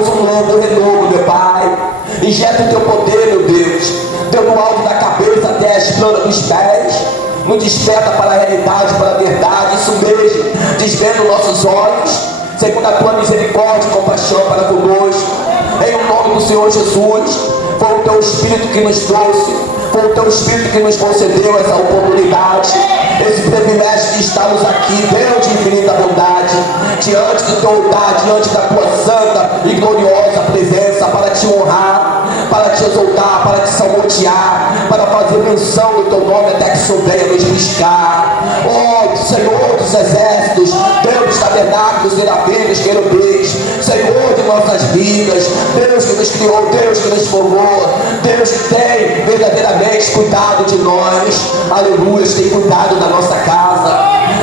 Deus, um novo renovo, meu Pai. Injeta o teu poder, meu Deus, Deus, no alto da cabeça até as plantas dos pés. Nos desperta para a realidade, para a verdade, isso mesmo, desvenda nossos olhos, segundo a tua misericórdia e compaixão para conosco, em o nome do Senhor Jesus. Foi o teu Espírito que nos trouxe, foi o teu Espírito que nos concedeu essa oportunidade, esse privilégio de estarmos aqui, Deus de infinita bondade, diante do teu altar, diante da tua santa e gloriosa presença, para te honrar, para te exaltar, para te salmodiar, para fazer menção do teu nome até que souber nos buscar. Oh, Senhor dos exércitos, Deus dos tabernáculos, serafins, querubins, Senhor de nossas vidas, Deus que nos criou, Deus que nos formou, Deus que tem verdadeiramente cuidado de nós, aleluia, tem cuidado da nossa casa,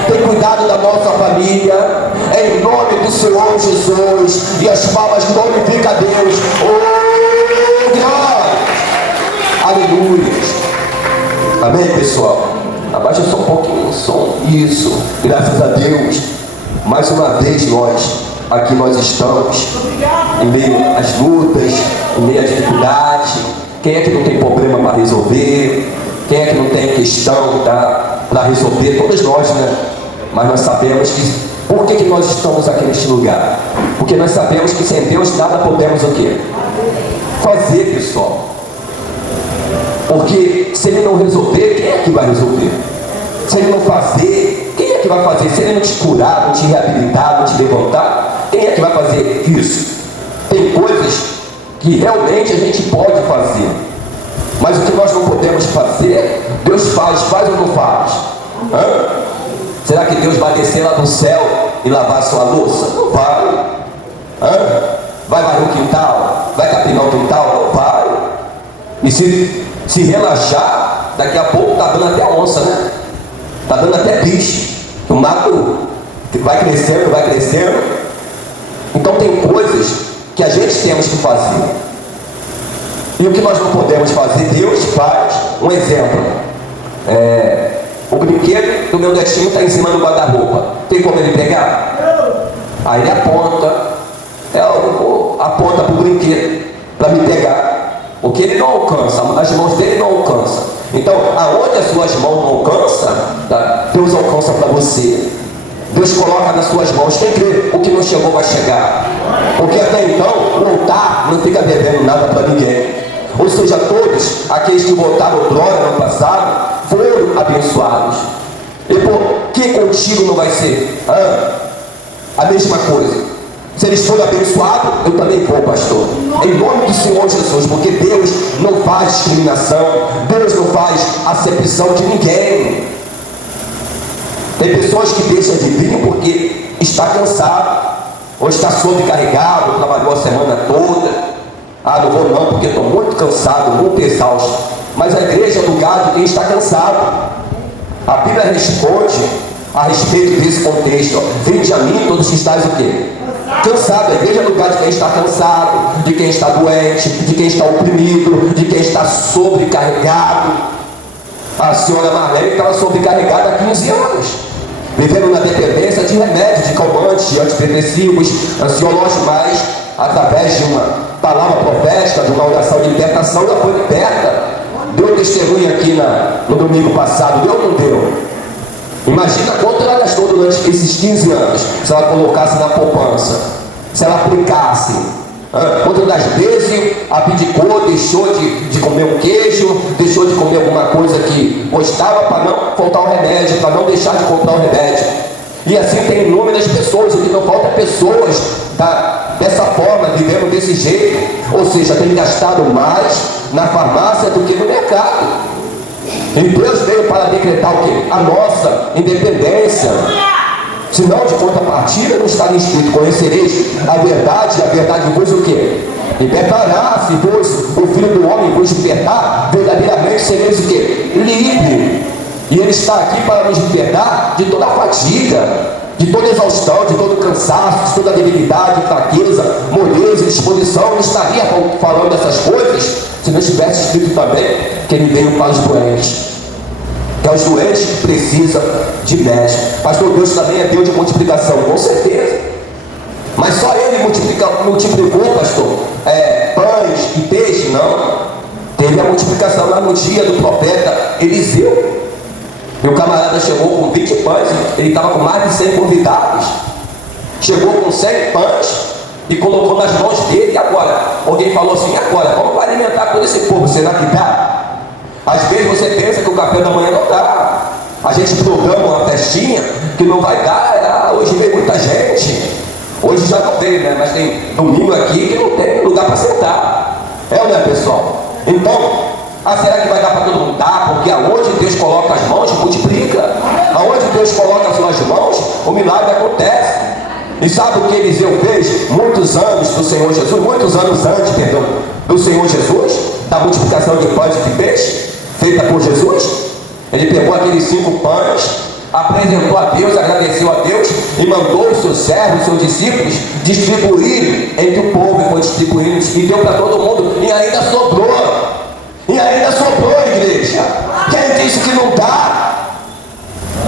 tem cuidado da nossa família, em nome do Senhor Jesus, e as palmas glorificam a Deus. Oh, glória! Aleluia! Amém, pessoal? Abaixa só um pouquinho o som. Isso, graças a Deus, mais uma vez aqui nós estamos, em meio às lutas, em meio à dificuldade. Quem é que não tem problema para resolver? Quem é que não tem questão para resolver? Todos nós, né? Mas nós sabemos que, por que nós estamos aqui neste lugar? Porque nós sabemos que sem Deus nada podemos o quê? Fazer, pessoal. Porque se Ele não resolver, quem é que vai resolver? Se Ele não fazer, quem é que vai fazer? Se Ele não te curar, não te reabilitar, não te levantar, quem é que vai fazer isso? Tem coisas que realmente a gente pode fazer, mas o que nós não podemos fazer, Deus faz ou não faz? Será que Deus vai descer lá do céu e lavar a sua louça? Não vai. Vai varrer o quintal? Vai capinar o quintal? Não vai. E se relaxar, daqui a pouco está dando até onça, né? Está dando até bicho. O mato vai crescendo, vai crescendo. Então tem coisas que a gente temos que fazer. E o que nós não podemos fazer, Deus faz. Um exemplo. O brinquedo do meu netinho está em cima do guarda-roupa. Tem como ele pegar? Aí ele aponta para o brinquedo para me pegar. Porque ele não alcança, as mãos dele não alcançam. Então, aonde as suas mãos não alcançam, Deus alcança para você. Deus coloca nas suas mãos. Quem crê, o que não chegou vai chegar. Porque até então, o altar não fica devendo nada para ninguém. Ou seja, todos aqueles que votaram droga no passado foram abençoados. E por que contigo não vai ser? A mesma coisa. Se eles forem abençoados, eu também vou, pastor. Em nome do Senhor Jesus, porque Deus não faz discriminação, Deus não faz acepção de ninguém. Tem pessoas que deixam de vir porque está cansado, ou está sobrecarregado, trabalhou a semana toda. Não vou não, porque estou muito cansado, muito exausto. Mas a igreja é o lugar de quem está cansado. A Bíblia responde a respeito desse contexto. Vinde a mim todos que estáis o quê? Cansado. A igreja é o lugar de quem está cansado, de quem está doente, de quem está oprimido, de quem está sobrecarregado. A senhora Marlene estava sobrecarregada há 15 anos, vivendo na dependência de remédios, de calmantes, de antidepressivos, ansiológicos, mas através de uma palavra profética, de uma oração de libertação, ela foi liberta. Deu testemunho aqui no domingo passado. Deu ou não deu? Imagina quanto ela gastou durante esses 15 anos, se ela colocasse na poupança, se ela aplicasse. Quantas das vezes abdicou, deixou de comer um queijo, deixou de comer alguma coisa que gostava para não faltar o remédio, para não deixar de comprar o remédio. E assim tem inúmeras pessoas. O que não falta é pessoas dessa forma, vivendo desse jeito. Ou seja, tem gastado mais na farmácia do que no mercado. E Deus veio para decretar o quê? A nossa independência. Senão, de contrapartida, não está escrito: conhecereis a verdade vos o quê? Libertará. Se vos o Filho do Homem vos libertar, verdadeiramente sereis o quê? Livre. E Ele está aqui para nos libertar de toda a fadiga, de toda exaustão, de todo cansaço, de toda debilidade, fraqueza, moleza, disposição. Não estaria falando dessas coisas se não estivesse escrito também que Ele veio para os doentes. Que é os doentes que precisam de médico. Pastor, Deus também é Deus de multiplicação, com certeza. Mas só Ele ele multiplicou, pastor, pães e peixe? Não. Teve a multiplicação lá no dia do profeta Eliseu. E o camarada chegou com 20 pães, ele estava com mais de 100 convidados. Chegou com 100 pães e colocou nas mãos dele. E agora? Alguém falou assim: agora, vamos alimentar todo esse povo, será que dá? Às vezes você pensa que o café da manhã não dá. A gente programa uma festinha que não vai dar. Hoje veio muita gente. Hoje já não veio, né? Mas tem domingo aqui que não tem lugar para sentar. É ou não é, pessoal? Então, será que vai dar para todo mundo? Dá, porque aonde Deus coloca as mãos, multiplica. Aonde Deus coloca as suas mãos, o milagre acontece. E sabe o que Eliseu fez? Muitos anos do Senhor Jesus, muitos anos antes, perdão, do Senhor Jesus, da multiplicação de pães e de peixe, feita por Jesus. Ele pegou aqueles 5 pães, apresentou a Deus, agradeceu a Deus e mandou os seus servos, os seus discípulos distribuírem entre o povo. E foi distribuindo e deu para todo mundo, e ainda sobrou. E ainda sobrou, igreja. Quem disse que não dá?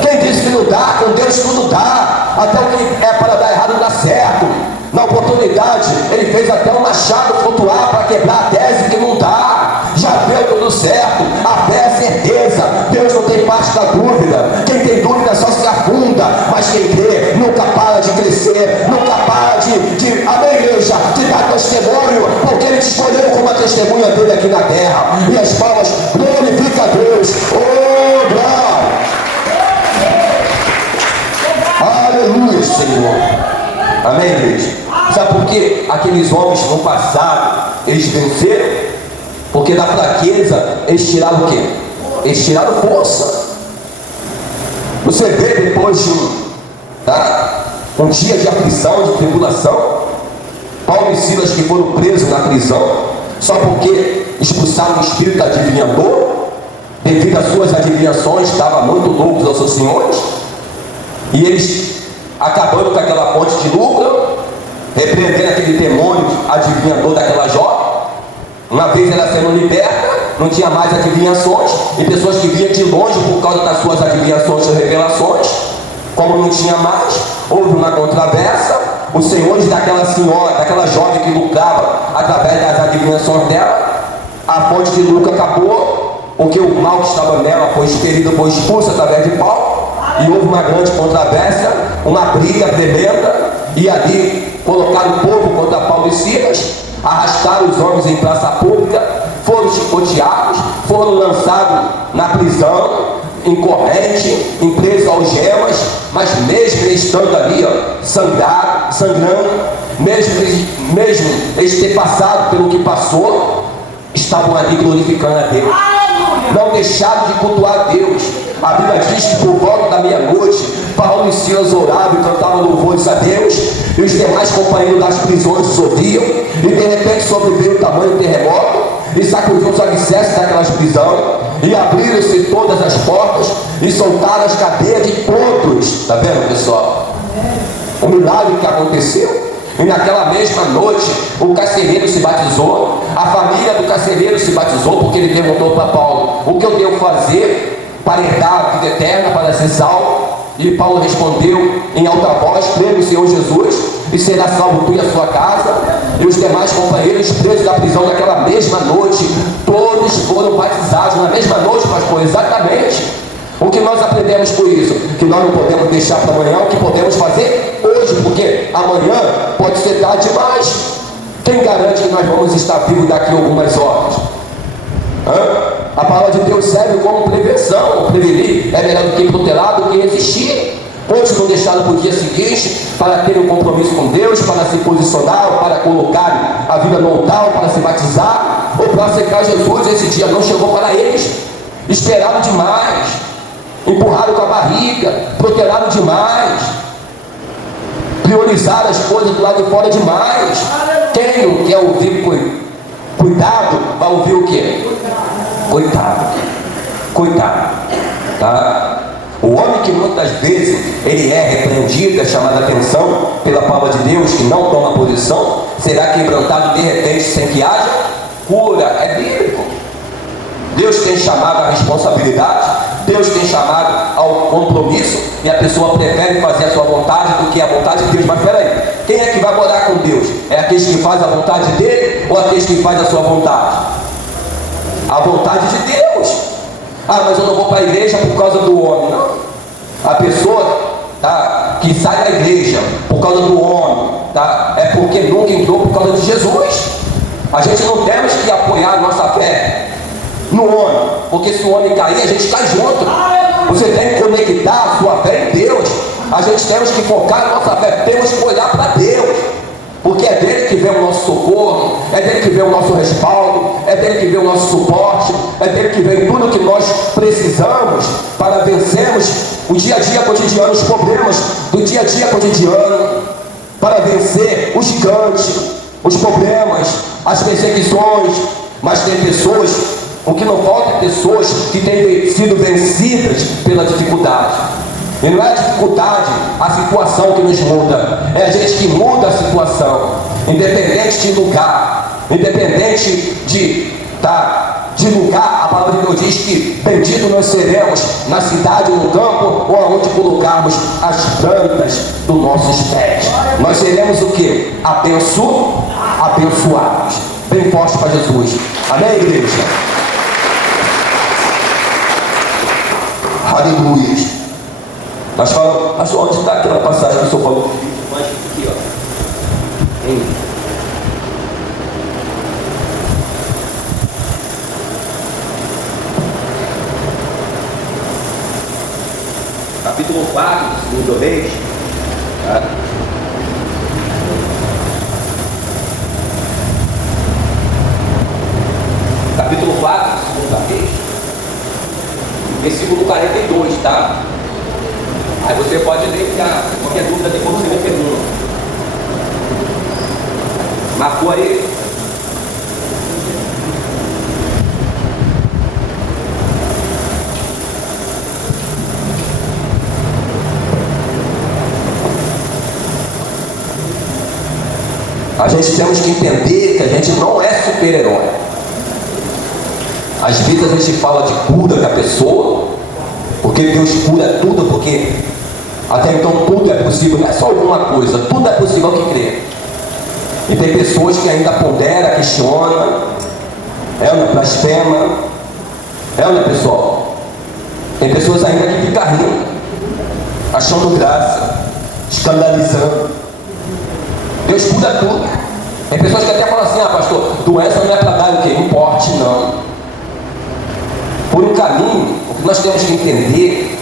Quem disse que não dá? Com Deus tudo dá. Até o que é para dar errado dá certo. Na oportunidade, ele fez até um machado flutuar para quebrar a tese que não dá. Já deu tudo certo. A fé é certeza. Deus não tem parte da dúvida. Quem tem dúvida só se afunda. Mas quem crê nunca para de crescer. Nunca para amém, igreja, de dar testemunho. Porque ele te escolheu como a testemunha dele aqui na terra. E as palmas glorificam a Deus. Oh, glória! Aleluia, Senhor. Amém, igreja? Sabe por que aqueles homens no passado eles venceram? Porque da fraqueza eles tiraram o quê? Eles tiraram força. Você vê depois de um dia de aflição, de tribulação, Paulo e Silas que foram presos na prisão só porque expulsaram o espírito adivinhador, devido às suas adivinhações, estavam muito loucos aos seus senhores, e eles acabando com aquela fonte de lucro, repreendendo aquele demônio adivinhador daquela jovem. Uma vez ela sendo liberta, não tinha mais adivinhações, e pessoas que vinham de longe por causa das suas adivinhações e revelações, como não tinha mais, houve uma controvérsia. Os senhores daquela senhora, daquela jovem que lucrava através das adivinhações dela, a fonte de lucro acabou, porque o mal que estava nela foi expelido, foi expulso através de Paulo, e houve uma grande controvérsia, uma briga tremenda, e ali colocaram o povo contra Paulo e Silas, arrastaram os homens em praça pública, foram chicoteados, foram lançados na prisão, em corrente, em preso algemas, mas mesmo eles estando ali, sangrando, mesmo eles ter passado pelo que passou, estavam ali glorificando a Deus. Não deixaram de cultuar a Deus. A Bíblia diz que por volta da meia-noite, Paulo e Silas oravam e cantavam louvores a Deus, e os demais companheiros das prisões os ouviam, e de repente sobreveio o tamanho do terremoto, e sacudiu os alicerces daquelas prisões, e abriram-se todas as portas, e soltaram as cadeias de todos. Está vendo, pessoal? O milagre que aconteceu. E naquela mesma noite, o carcereiro se batizou, a família do carcereiro se batizou, porque ele perguntou para Paulo: o que eu devo fazer para herdar a vida eterna, para ser salvo? E Paulo respondeu em alta voz: crê no Senhor Jesus e será salvo tu e a sua casa. E os demais companheiros presos da prisão naquela mesma noite, todos foram batizados na mesma noite, pastor, exatamente. O que nós aprendemos com isso? Que nós não podemos deixar para amanhã o que podemos fazer hoje, porque amanhã pode ser tarde demais. Quem garante que nós vamos estar vivos daqui a algumas horas? A palavra de Deus serve como prevenção. Prevenir é melhor do que protelar, do que resistir. Hoje não deixaram para o dia seguinte, para ter um compromisso com Deus, para se posicionar, ou para colocar a vida no altar, para se batizar, ou para aceitar Jesus. Esse dia não chegou para eles. Esperaram demais, empurraram com a barriga, protelaram demais, priorizaram as coisas do lado de fora demais. Quem não quer ouvir cuidado, vai ouvir o quê? Coitado, tá? O homem que muitas vezes ele é repreendido, é chamado a atenção pela palavra de Deus, que não toma posição, será quebrantado de repente sem que haja cura. É bíblico. Deus tem chamado a responsabilidade, Deus tem chamado ao compromisso, e a pessoa prefere fazer a sua vontade do que a vontade de Deus. Mas peraí, Quem é que vai morar com Deus? É aqueles que fazem a vontade dele ou aqueles que fazem a sua vontade? A vontade de Deus. Ah, mas eu não vou para a igreja por causa do homem. Não. A pessoa que sai da igreja por causa do homem, é porque nunca entrou por causa de Jesus. A gente não temos que apoiar a nossa fé no homem, porque se o homem cair, a gente cai junto. Você tem que conectar a sua fé em Deus. A gente temos que focar na nossa fé, temos que olhar para Deus, porque é dele que vem o nosso socorro, é dele que vem o nosso respaldo, é dele que vem o nosso suporte, é dele que vem tudo que nós precisamos para vencermos o dia a dia cotidiano, os problemas do dia a dia cotidiano, para vencer os gigantes, os problemas, as perseguições. Mas tem pessoas, o que não falta é pessoas que têm sido vencidas pela dificuldade. E não é a dificuldade, a situação que nos muda, é a gente que muda a situação, independente de lugar, independente de lugar. A palavra de Deus diz que bendito nós seremos na cidade, no campo, ou aonde colocarmos as plantas dos nossos pés. Nós seremos o que? Abençoados. Bem forte para Jesus. Amém, igreja? Aleluia. Nós falamos, mas onde está aquela passagem que o senhor falou? Mas aqui, ó. Capítulo 4, segundo Reis. Capítulo 4, segunda Reis. Versículo 42, tá? Aí você pode deixar qualquer dúvida, depois você me pergunta. Marcou aí? A gente temos que entender que a gente não é super-herói. Às vezes a gente fala de cura da pessoa, porque Deus cura tudo, porque até então tudo é possível, não é só alguma coisa, tudo é possível que crê. E tem pessoas que ainda ponderam, questionam, blasfema, pessoal? Tem pessoas ainda que ficam rindo, achando graça, escandalizando. Deus cura tudo. Tem pessoas que até falam assim, pastor, doença não é para dar o quê? Um porte, não. Por um caminho, o que nós temos que entender,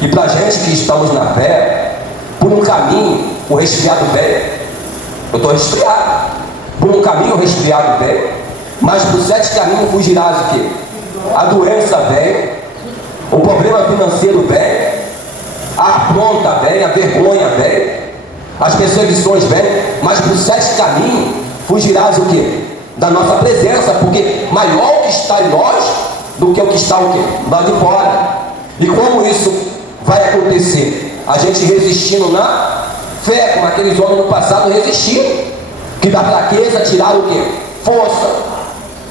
que para a gente que estamos na fé, por um caminho, o resfriado vem. Eu estou resfriado. Por um caminho, o resfriado vem. Mas por 7 caminhos fugirás o quê? A doença vem, o problema financeiro vem, a afronta vem, a vergonha vem, as perseguições vêm, mas por 7 caminhos fugirás o quê? Da nossa presença, porque maior o que está em nós do que o que está o quê? Lá de fora. E como isso vai acontecer? A gente resistindo na fé, como aqueles homens no passado resistiram, que da fraqueza tiraram o quê? Força,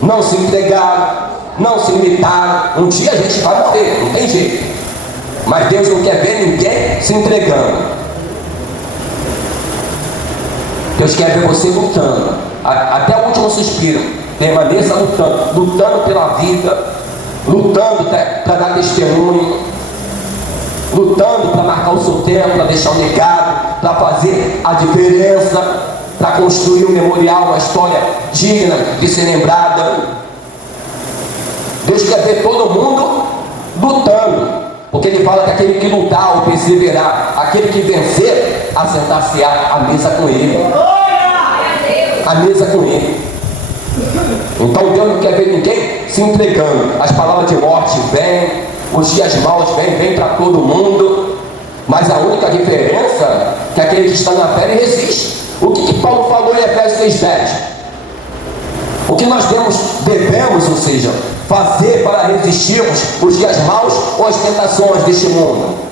não se entregaram, não se limitaram. Um dia a gente vai morrer, não tem jeito, mas Deus não quer ver ninguém se entregando. Deus quer ver você lutando, até o último suspiro. Permaneça lutando pela vida, lutando para dar testemunho, lutando para marcar o seu tempo, para deixar um legado, para fazer a diferença, para construir um memorial, uma história digna de ser lembrada. Deus quer ver todo mundo lutando, porque Ele fala que aquele que lutar ou perseverar, aquele que vencer, assentar-se-á à mesa com Ele. A mesa com Ele. Então Deus não quer ver ninguém se entregando. As palavras de morte vêm, os dias maus vêm para todo mundo, mas a única diferença é que aquele que está na fé ele resiste. O que Paulo falou em Efésios 6:10? O que nós devemos, ou seja, fazer para resistirmos os dias maus ou as tentações deste mundo?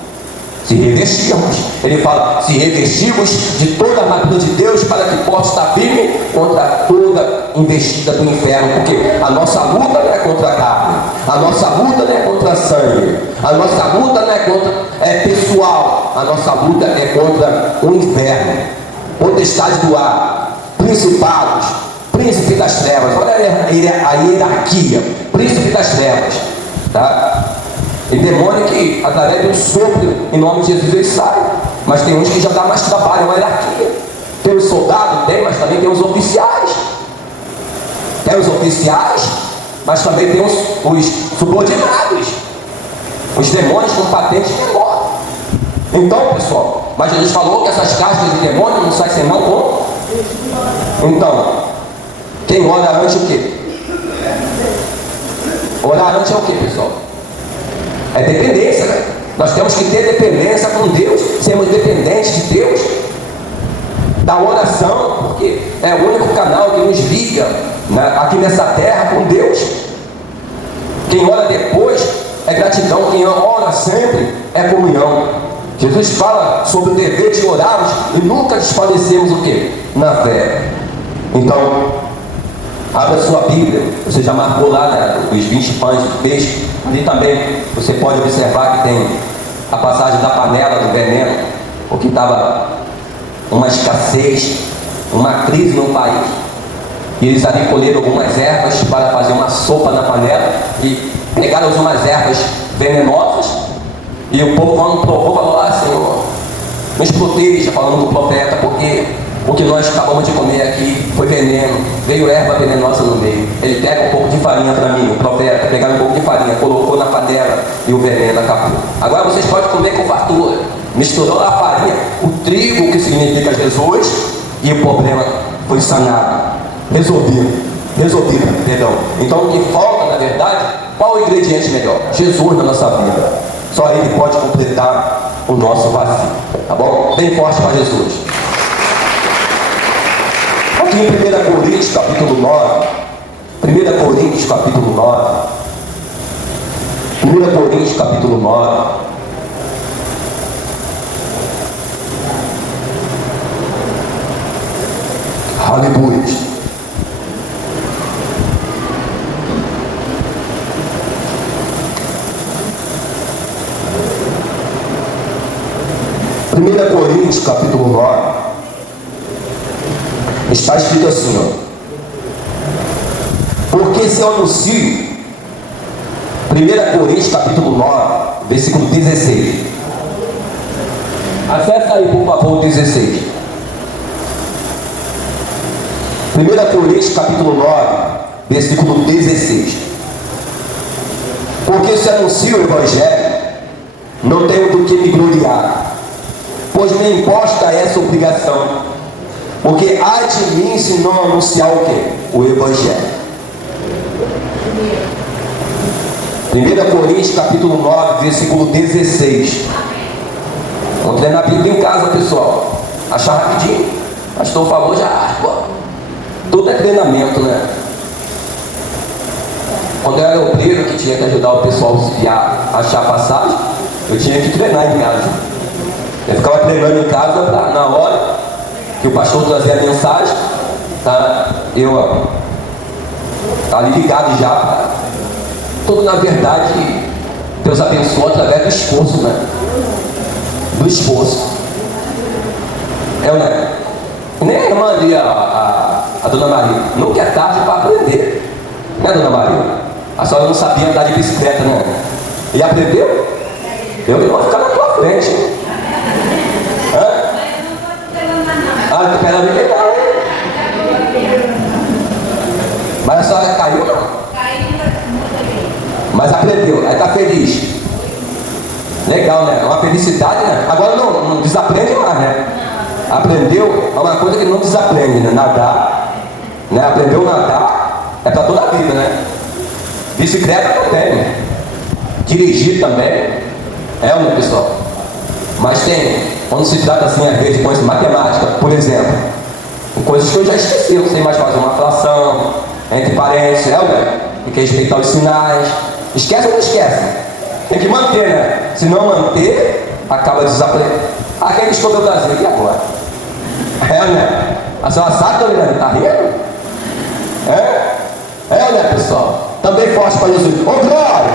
Se revestirmos. Ele fala, se revestirmos de toda a armadura de Deus para que possa estar firme contra toda investida do inferno, porque a nossa luta não é contra a carne, a nossa luta não é contra sangue, a nossa luta não é contra pessoal, a nossa luta é contra o inferno. potestade do ar, principados, príncipe das trevas. Olha a hierarquia, príncipe das trevas, tá? E demônio que através de um sopro em nome de Jesus ele sai, mas tem uns que já dá mais trabalho, é uma hierarquia. Tem os soldados, tem, mas também tem os oficiais. Tem os oficiais, mas também tem os subordinados, os demônios com patente menor. Então, pessoal, mas Jesus falou que essas castas de demônio não saem senão com. Então, quem ora antes o quê? Orar antes é o quê, pessoal? É dependência, né? Nós temos que ter dependência com Deus, sermos dependentes de Deus, da oração, porque é o único canal que nos liga, né, aqui nessa terra com Deus. Quem ora depois é gratidão, quem ora sempre é comunhão. Jesus fala sobre o dever de orarmos e nunca desfalecemos o quê? Na fé. Então, abra sua Bíblia, você já marcou lá, né, os 20 pães de peixe. Ali também você pode observar que tem a passagem da panela do veneno, porque estava uma escassez, uma crise no país. E eles ali colheram algumas ervas para fazer uma sopa na panela e pegaram umas ervas venenosas. E o povo, quando provou, falou: ah, Senhor, nos proteja, falando do profeta, porque o que nós acabamos de comer aqui foi veneno, veio erva venenosa no meio. Ele pega um pouco de farinha para mim, o profeta, pegaram um pouco de farinha, colocou na panela e o veneno acabou. Agora vocês podem comer com fartura. Misturou a farinha, o trigo, que significa Jesus, e o problema foi sanado, resolvido, perdão. Então o que falta, na verdade, qual o ingrediente melhor? Jesus na nossa vida. Só Ele pode completar o nosso vazio, tá bom? Bem forte para Jesus. Aqui em 1 Coríntios capítulo 9, 1 Coríntios capítulo 9, 1 Coríntios capítulo 9, aleluia. Primeira Coríntios capítulo 9 está escrito assim, ó: porque se eu anuncio, 1 Coríntios capítulo 9, versículo 16. Acessa aí, por favor, o 16. 1 Coríntios capítulo 9, versículo 16. Porque se anuncio o Evangelho, não tenho do que me gloriar, pois me imposta essa obrigação, porque há de mim se não anunciar o quê? O Evangelho. 1 Coríntios capítulo 9, versículo 16. Vamos treinar a Bíblia em casa, pessoal. Achar rapidinho. O pastor falou já, pô. Tudo é treinamento, né? Quando eu era obreiro que tinha que ajudar o pessoal a achar a passagem, eu tinha que treinar em casa. Eu ficava treinando em casa pra, na hora que o pastor trazia a mensagem, tá? Eu ali ligado já. Tudo, na verdade, Deus abençoa através do esforço, né? Do esforço. Né? Nem a irmã ali, a dona Maria, nunca é tarde para aprender, né, dona Maria? A senhora não sabia andar de bicicleta, né? E aprendeu? Eu vou ficar na tua frente. Ah, pera ali, legal, hein? Mas a senhora caiu, não? Mas aprendeu, aí tá feliz. Legal, né? É uma felicidade, né? Agora não desaprende mais, né? Aprendeu é uma coisa que não desaprende, né? Nadar, né? Aprendeu a nadar, é para toda a vida, né? Bicicleta também, dirigir também, né, pessoal? Mas tem, quando se trata assim, às vezes, de coisas de matemática, por exemplo, coisas que eu já esqueci, não sei mais fazer uma fração, entre parênteses, né? Tem que respeitar os sinais. Esquece ou não esquece? Tem que manter, né? Se não manter, acaba desaprendendo. Ah, quem escolheu o Brasil? E agora? Né? A senhora sabe, dona Helena? Tá rindo? Né, pessoal? Também forte para Jesus. Ô, glória!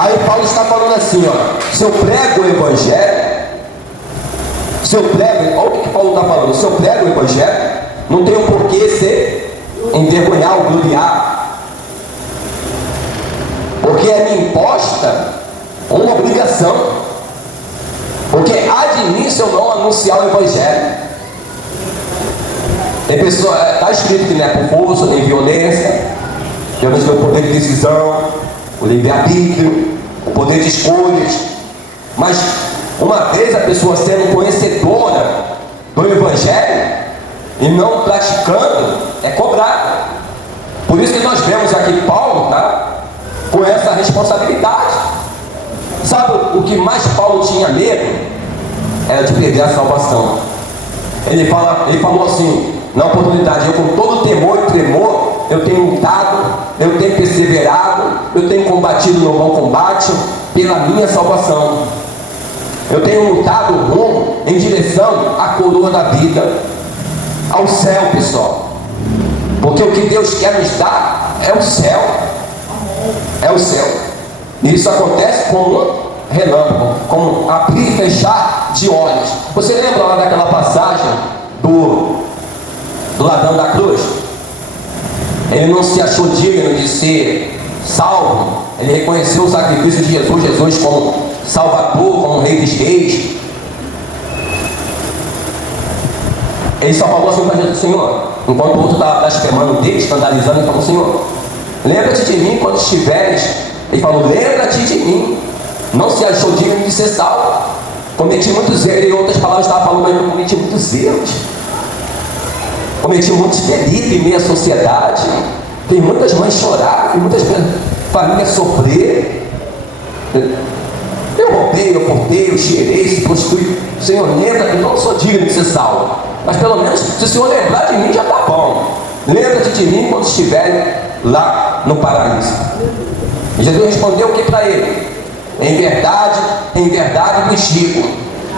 Aí Paulo está falando assim, ó: se eu prego o Evangelho, Se eu prego, olha o que Paulo está falando, se eu prego o Evangelho, não tenho por que ser envergonhar ou gloriar, porque é me imposta uma obrigação, porque há de mim se eu não anunciar o Evangelho. Tem pessoa, está escrito que não é por força, nem violência, temos o poder de decisão, o livre-arbítrio, o poder de escolhas, mas uma vez a pessoa sendo conhecedora do Evangelho e não praticando, é cobrada. Por isso que nós vemos aqui Paulo, tá, com essa responsabilidade. Sabe o que mais Paulo tinha medo? Era de perder a salvação. Ele falou assim, na oportunidade, eu com todo temor e tremor, eu tenho lutado, eu tenho perseverado, eu tenho combatido no bom combate pela minha salvação. Eu tenho lutado rumo em direção à coroa da vida, ao céu, pessoal. Porque o que Deus quer nos dar é o céu. É o céu. E isso acontece como um relâmpago, como um abrir e fechar de olhos. Você lembra lá daquela passagem do ladrão da cruz? Ele não se achou digno de ser salvo. Ele reconheceu o sacrifício de Jesus como Salvador, como Rei dos Reis. Ele só falou assim para Jesus: Senhor, enquanto o outro está blasfemando dele, escandalizando, ele falou: Senhor, lembra-te de mim quando estiveres. Ele falou: lembra-te de mim. Não se achou digno de ser salvo. Cometi muitos erros. Em outras palavras estava falando, mas eu cometi muitos erros. Cometi muitos delitos em meio à sociedade. Tem muitas mães chorar, tem muitas famílias sofrer. Eu roubei, eu cortei, eu cheirei, se prostituí. Senhor, lembra que eu não sou digno de ser salvo. Mas pelo menos, se o Senhor lembrar de mim, já está bom. Lembra-te de mim quando estiverem lá no paraíso. E Jesus respondeu o que para ele? Em verdade vos digo,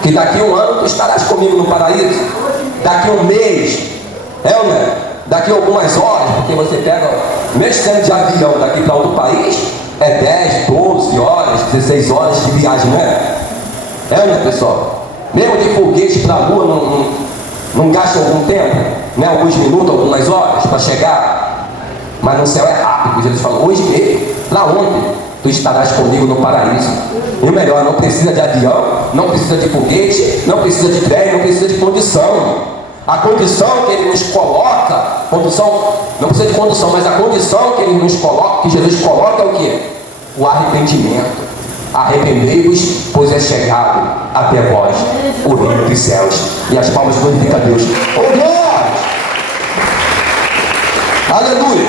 que daqui a um ano tu estarás comigo no paraíso. Daqui a um mês, daqui a algumas horas, porque você pega, mesmo sendo de avião daqui para outro país, é 10, 12 horas, 16 horas de viagem, não é? Pessoal? Mesmo de foguete para a lua, não gasta algum tempo, né? Alguns minutos, algumas horas para chegar, mas no céu é rápido. Jesus falou: hoje mesmo, lá ontem, tu estarás comigo no paraíso. E o melhor, não precisa de avião, não precisa de foguete, não precisa de trem, não precisa de condição. A condição que ele nos coloca, não precisa de condição, mas a condição que ele nos coloca, que Jesus coloca, é o que? O arrependimento. Arrependei-vos, pois é chegado até vós o reino dos céus. E as palmas glorificam a Deus. Oh, glória! Aleluia!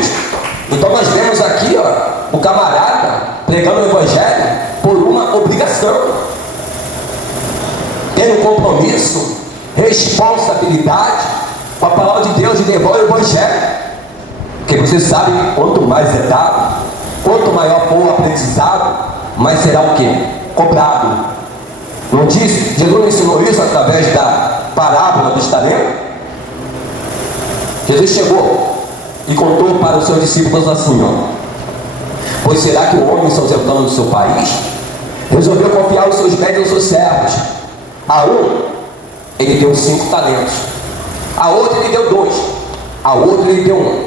Então nós vemos aqui, o camarada pregando o Evangelho por uma obrigação, tendo compromisso, responsabilidade com a palavra de Deus, de levar o Evangelho. Porque você sabe que quanto mais é dado, quanto maior for o aprendizado, mais será o que? Cobrado. Não disse? Jesus ensinou isso através da parábola dos talentos. Jesus chegou e contou para os seus discípulos assim: pois será que o homem, se ausentando do seu país, resolveu confiar os seus bens aos seus servos? A um ele deu 5 talentos, a outro ele deu 2, a outro ele deu 1,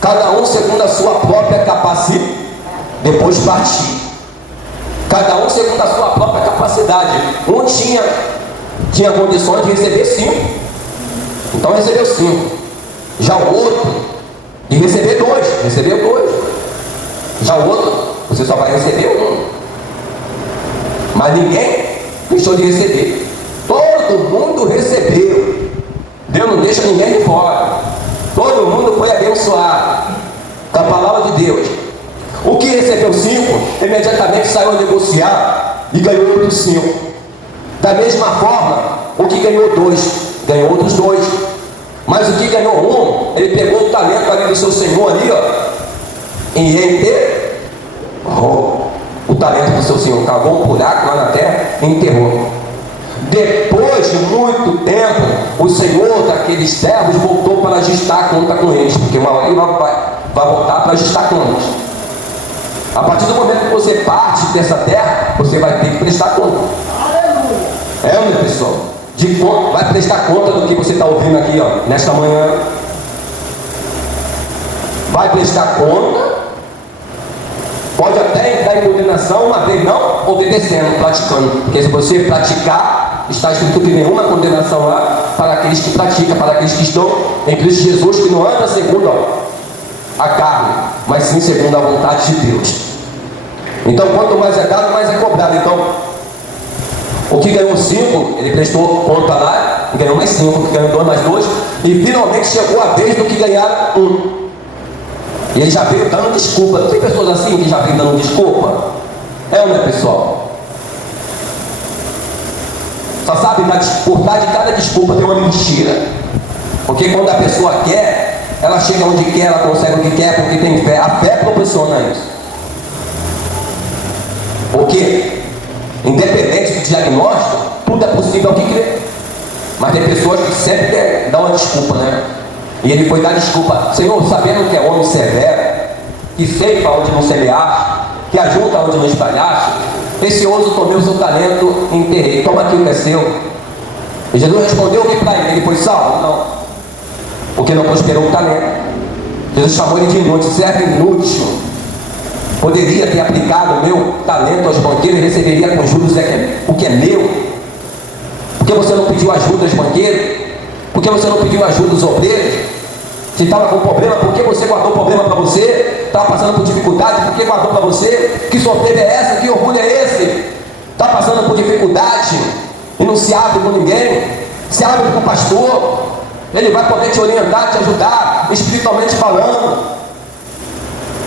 cada um segundo a sua própria capacidade. Depois partiu, cada um segundo a sua própria capacidade. Um tinha condições de receber 5, então recebeu 5. Já o outro de receber 2, recebeu 2. Já o outro, você só vai receber 1. Mas ninguém deixou de receber. Todo mundo recebeu. Deus não deixa ninguém de fora. Todo mundo foi abençoado com a palavra de Deus. O que recebeu 5, imediatamente saiu a negociar e ganhou outros 5. Da mesma forma, o que ganhou 2, ganhou outros 2. Mas o que ganhou 1, ele pegou o talento ali do seu Senhor ali, e enterrou o talento do seu Senhor, cavou um buraco lá na terra e enterrou. Depois de muito tempo, o Senhor daqueles servos voltou para ajustar a conta com eles, porque uma hora ele vai voltar para ajustar contas. A partir do momento que você parte dessa terra, você vai ter que prestar conta. Aleluia! Meu pessoal, vai prestar conta do que você está ouvindo aqui, ó, nesta manhã. Vai prestar conta. Pode até entrar em condenação, uma vez não obedecendo, praticando. Porque se você praticar, está escrito que nenhuma condenação há para aqueles que praticam, para aqueles que estão em Cristo Jesus, que não anda segundo a carne, mas sim segundo a vontade de Deus. Então, quanto mais é dado, mais é cobrado. Então, o que ganhou 5, ele prestou conta lá, e ganhou mais 5, o que ganhou 2 mais 2, e finalmente chegou a vez do que ganharam 1. E ele já veio dando desculpa. Não tem pessoas assim que já vêm dando desculpa? É ou não é, pessoal? Só sabe, por trás de cada desculpa tem uma mentira. Porque quando a pessoa quer, ela chega onde quer, ela consegue o que quer, porque tem fé. A fé proporciona isso. Porque, independente do diagnóstico, tudo é possível ao que crer. Mas tem pessoas que sempre dão uma desculpa, né? E ele foi dar desculpa: Senhor, sabendo que é homem severo, que ceifa onde não semeaste, que ajunta onde não espalhaste, precioso tomei o seu talento e enterrei. Toma aqui o que é seu. E Jesus respondeu o que para ele? Ele foi salvo? Não. Porque não prosperou o talento. Jesus chamou ele de inútil, servo inútil. Poderia ter aplicado o meu talento aos banqueiros e receberia com juros o que é meu. Por que você não pediu ajuda aos banqueiros? Por que você não pediu ajuda aos obreiros? Se estava com problema, por que você guardou problema para você? Estava passando por dificuldade, por que guardou para você? Que soberba é essa? Que orgulho é esse? Está passando por dificuldade e não se abre com ninguém? Se abre com o pastor, ele vai poder te orientar, te ajudar, espiritualmente falando.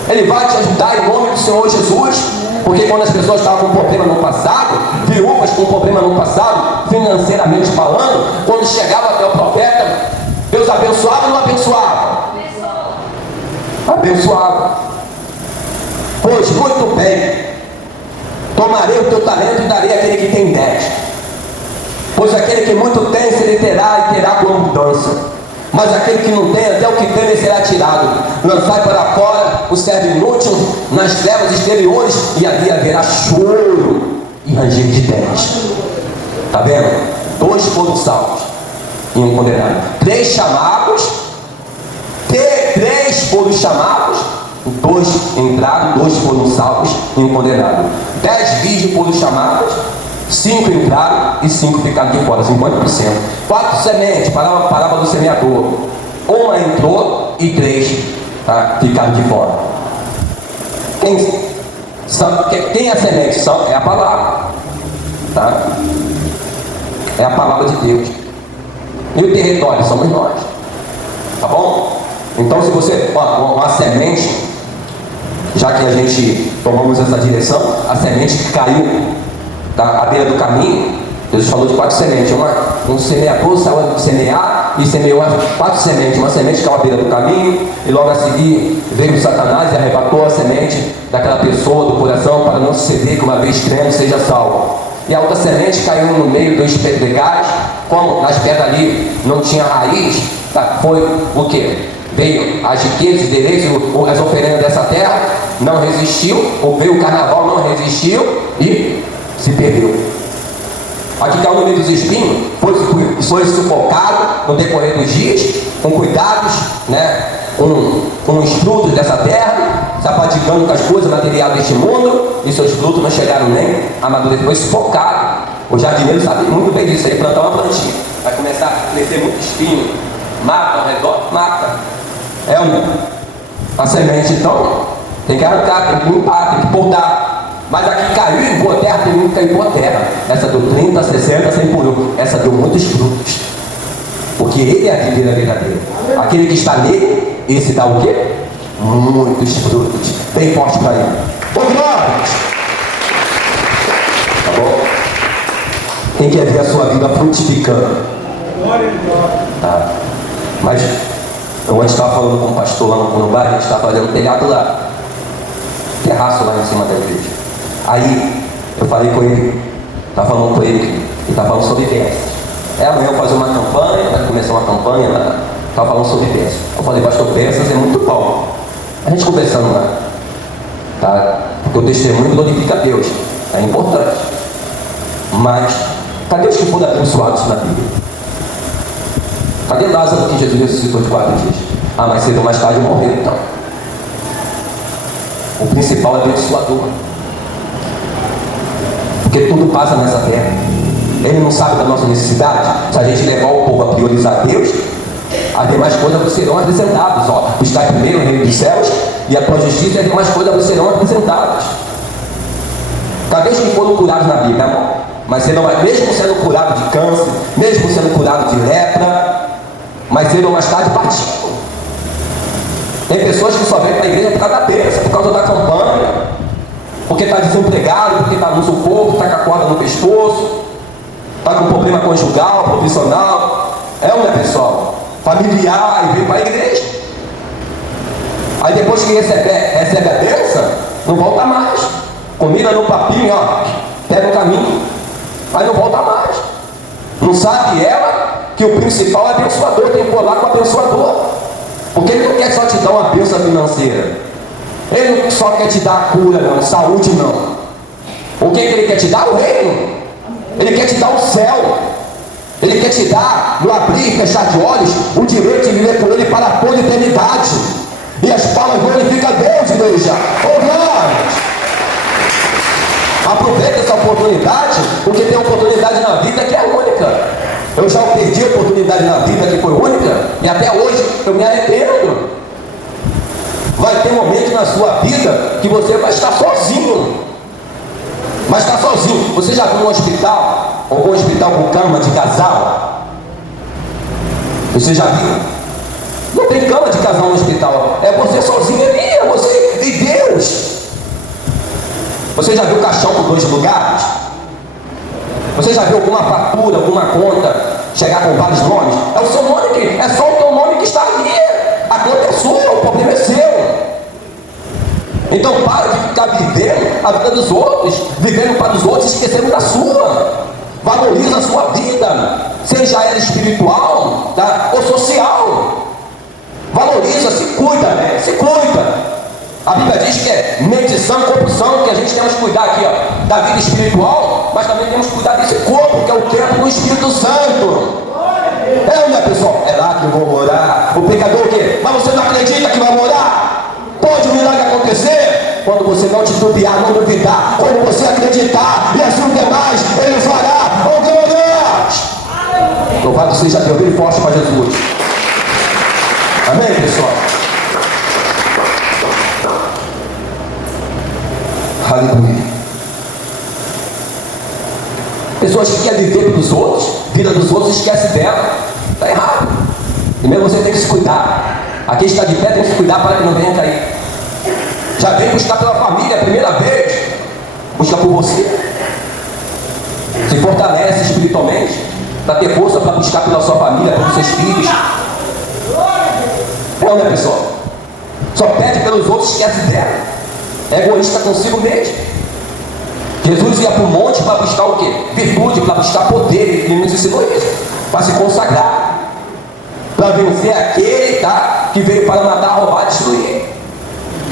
Ele vai te ajudar em nome do Senhor Jesus. Porque quando as pessoas estavam com problema no passado, viúvas com problema no passado, financeiramente falando, quando chegava até o profeta, Deus abençoava ou não abençoava? Abençoava. Pois muito bem, tomarei o teu talento e darei àquele que tem 10. Pois aquele que muito tem, se ele terá e terá com abundância. Mas aquele que não tem, até o que tem, ele será tirado. Lançai para fora o servo inútil nas trevas exteriores, e ali haverá choro e ranger de dentes. Está vendo? 2 foram salvos e 1 condenado. 3 chamados, 3 foram chamados, 2 entraram, 2 foram salvos e 1 condenado. 10 virgens foram chamadas, 5 entraram e 5 ficaram de fora, 50%. 4 sementes, parábola do semeador. 1 entrou e 3 ficaram de fora. Quem é a semente? É a palavra. Tá? É a palavra de Deus. E o território somos nós. Tá bom? Então, se você, uma semente, já que a gente tomamos essa direção, a semente que caiu à beira do caminho, Jesus falou de 4 sementes. Um semeador saiu a semear e semeou 4 sementes. Uma semente caiu à beira do caminho, e logo a seguir veio Satanás e arrebatou a semente daquela pessoa do coração, para não suceder que uma vez crendo seja salvo. E a outra semente caiu no meio dos pedregais. Como nas pedras ali não tinha raiz, foi o que? Veio as riquezas, deleites, as oferendas dessa terra, não resistiu, ou veio o carnaval, não resistiu e se perdeu. Aqui caiu no meio dos espinhos, foi sufocado no decorrer dos dias, com cuidados, né, com os frutos dessa terra, sapaticando com as coisas materiais deste mundo, e seus frutos não chegaram nem a amadurecer, foi sufocado. O jardineiro sabe muito bem disso. Ele plantar uma plantinha, vai começar a crescer muito espinho, mata ao redor, mata. É uma semente, então tem que arrancar, tem que limpar, tem que podar. Mas aqui caiu em boa terra, tem muito que cair em boa terra. Essa deu 30, 60, 100 por 1. Essa deu muitos frutos. Porque ele é a videira verdadeira. Aquele que está nele, esse dá o quê? Muitos frutos. Bem forte para ele. Ô glória! Tá bom? Quem quer ver a sua vida frutificando? Tá. Mas eu antes estava falando com um pastor lá no bairro, a gente estava fazendo telhado lá, terraço lá em cima da igreja. Aí eu falei com ele, estava falando com ele, e estava falando sobre peças. Amanhã eu fazer uma campanha, vai começar uma campanha lá, estava falando sobre peças. Eu falei, pastor, peças é muito bom. A gente conversando lá, tá? Porque o testemunho glorifica a Deus, é importante. Mas Cadê os que foram abençoados na Bíblia? Cadê Lázaro que Jesus ressuscitou de 4 dias? Ah, mas cedo ou mais tarde morreu então. O principal é abençoador. Porque tudo passa nessa terra. Ele não sabe da nossa necessidade. Se a gente levar o povo a priorizar Deus, as demais coisas vos serão acrescentadas. Está primeiro o reino dos céus e a tua justiça e as demais coisas vos serão acrescentadas. Cadê os que foram curados na Bíblia, amor? Mas mesmo sendo curado de câncer, mesmo sendo curado de lepra, mas cedo ou mais tarde partiram. Tem pessoas que só vêm para a igreja por causa da bênção, por causa da campanha, porque está desempregado, porque está no sufoco, está com a corda no pescoço, está com problema conjugal, profissional. É ou não é, pessoal? Familiar, e vem para a igreja. Aí depois que recebe a bênção, não volta mais. Comida no papinho, pega o caminho, mas não volta mais. Não sabe ela que o principal é abençoador, tem que colar com o abençoador. Porque ele não quer só te dar uma bênção financeira. Ele não só quer te dar a cura, não, saúde não. O que ele quer te dar? O reino. Ele quer te dar o céu. Ele quer te dar, no abrir e fechar de olhos, o direito de viver com ele para toda a eternidade. E as palmas glorificam a Deus, igreja. Oh, glória! Aproveita essa oportunidade, porque tem oportunidade na vida que é única. Eu já perdi a oportunidade na vida que foi única, e até hoje eu me arrependo. Vai ter momentos na sua vida que você vai estar sozinho. Vai estar sozinho. Você já viu um hospital, algum hospital com cama de casal? Você já viu? Não tem cama de casal no hospital. É você sozinho ali, é você e Deus. Você já viu caixão com 2 lugares? Você já viu alguma fatura, alguma conta chegar com vários nomes? É o seu nome que é só o teu nome que está ali. A conta é sua, o problema é seu. Então para de ficar vivendo a vida dos outros, vivendo para os outros, esquecendo da sua. Valoriza a sua vida, seja ela espiritual, tá? Ou social. Valoriza, se cuida, né? Se cuida. A Bíblia diz que é medição, corrupção, que a gente temos que cuidar aqui, da vida espiritual, mas também temos que cuidar desse corpo, que é o templo do Espírito Santo. É, né, pessoal? É lá que eu vou morar. O pecador o quê? Mas você não acredita que vai morar? Pode o milagre acontecer? Quando você não titubear, não duvidar, quando você acreditar, e assim o demais, ele fará. Oh, glória! Louvado seja Deus, bem forte para Jesus. Amém, pessoal? Aleluia. Pessoas que querem viver pelos outros, vida dos outros, esquece dela. Está errado. Primeiro você tem que se cuidar. Aqui está de pé, tem que se cuidar para que não venha cair. Já vem buscar pela família a primeira vez. Busca por você. Se fortalece espiritualmente, para ter força para buscar pela sua família, pelos seus filhos. Não, né, pessoal? Só pede pelos outros, esquece dela. É egoísta consigo mesmo. Jesus ia para o monte para buscar o quê? Virtude, para buscar poder. Ele nos ensinou isso. Para se consagrar. Para vencer aquele, tá, que veio para matar, roubar, destruir.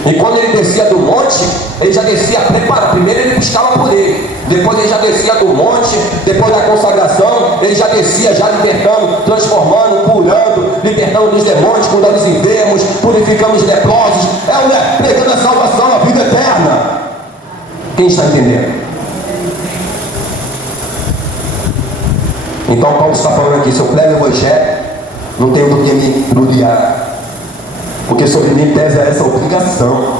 E quando ele descia do monte, ele já descia preparado. Primeiro ele buscava por ele. Depois ele já descia do monte. Depois da consagração, ele já descia, já libertando, transformando, curando, libertando dos demônios, curando os enfermos, purificando os leprosos. Pregando a salvação, a vida eterna. Quem está entendendo? Então Paulo está falando aqui, se eu prego o evangelho, não tenho do que me gloriar. Porque sobre mim pesa essa obrigação.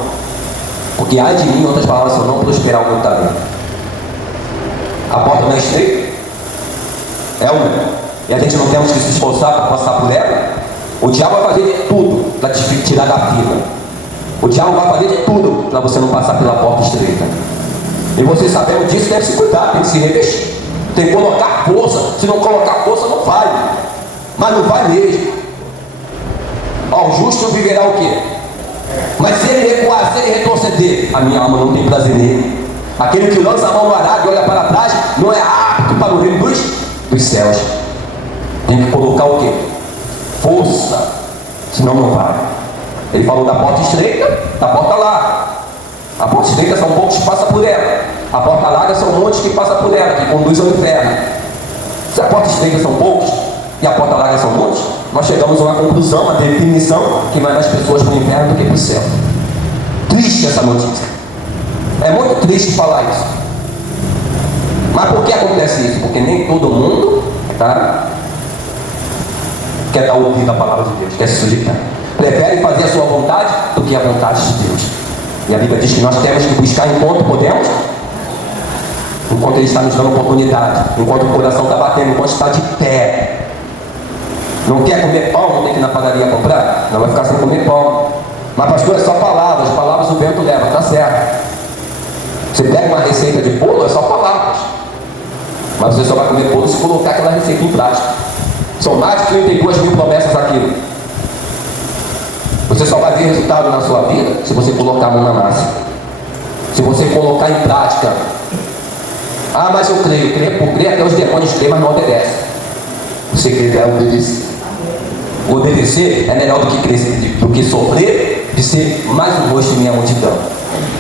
Porque há de mim, em outras palavras, se eu não prosperar o meu talento. A porta não é estreita? É ou não é? E a gente não temos que se esforçar para passar por ela? O diabo vai fazer de tudo para te tirar da fila. O diabo vai fazer de tudo para você não passar pela porta estreita. E você sabendo disso, deve se cuidar, tem que se revestir. Tem que colocar força. Se não colocar força, não vai. Mas não vai mesmo. O justo viverá o quê? Mas se ele recuar, se ele retroceder, a minha alma não tem prazer nele. Aquele que lança a mão no arado e olha para trás, não é apto para o reino dos céus. Tem que colocar o quê? Força. Senão não vai. Ele falou da porta estreita, da porta larga. A porta estreita são poucos que passam por ela. A porta larga são muitos que passam por ela, que conduzem ao inferno. Se a porta estreita são poucos e a porta larga são muitos, nós chegamos a uma conclusão, uma definição que vai mais pessoas para o inferno do que para o céu. Triste essa notícia. É muito triste falar isso. Mas por que acontece isso? Porque nem todo mundo quer dar ouvido à palavra de Deus, quer se sujeitar. Prefere fazer a sua vontade do que a vontade de Deus. E a Bíblia diz que nós temos que buscar enquanto podemos, enquanto Ele está nos dando oportunidade, enquanto o coração está batendo, enquanto está de pé. Não quer comer pão, não tem que ir na padaria comprar? Não vai ficar sem comer pão. Mas pastor, é só palavras, palavras o vento leva, tá certo. Você pega uma receita de bolo, é só palavras. Mas você só vai comer bolo se colocar aquela receita em prática. São mais de 32 mil promessas aqui. Você só vai ver resultado na sua vida se você colocar a mão na massa. Se você colocar em prática. Ah, mas eu creio. Por crer até os demônios creem, mas não obedecem. Você crê é obedecer. Obedecer é melhor do que sofrer de ser mais um rosto em minha multidão.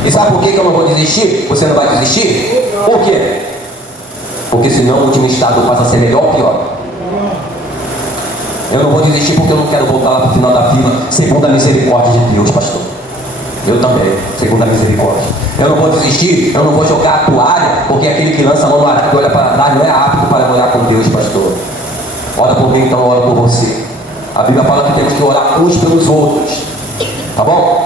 E sabe por que eu não vou desistir? Você não vai desistir? Por quê? Porque senão o último estado passa a ser melhor ou pior. Eu não vou desistir porque eu não quero voltar lá para o final da fila, segundo a misericórdia de Deus, pastor. Eu também, segundo a misericórdia. Eu não vou desistir, eu não vou jogar a toalha, porque aquele que lança a mão no arado e olha para trás não é apto para olhar com Deus, pastor. Ora por mim, então ora por você. A Bíblia fala que temos que orar uns pelos outros. Tá bom?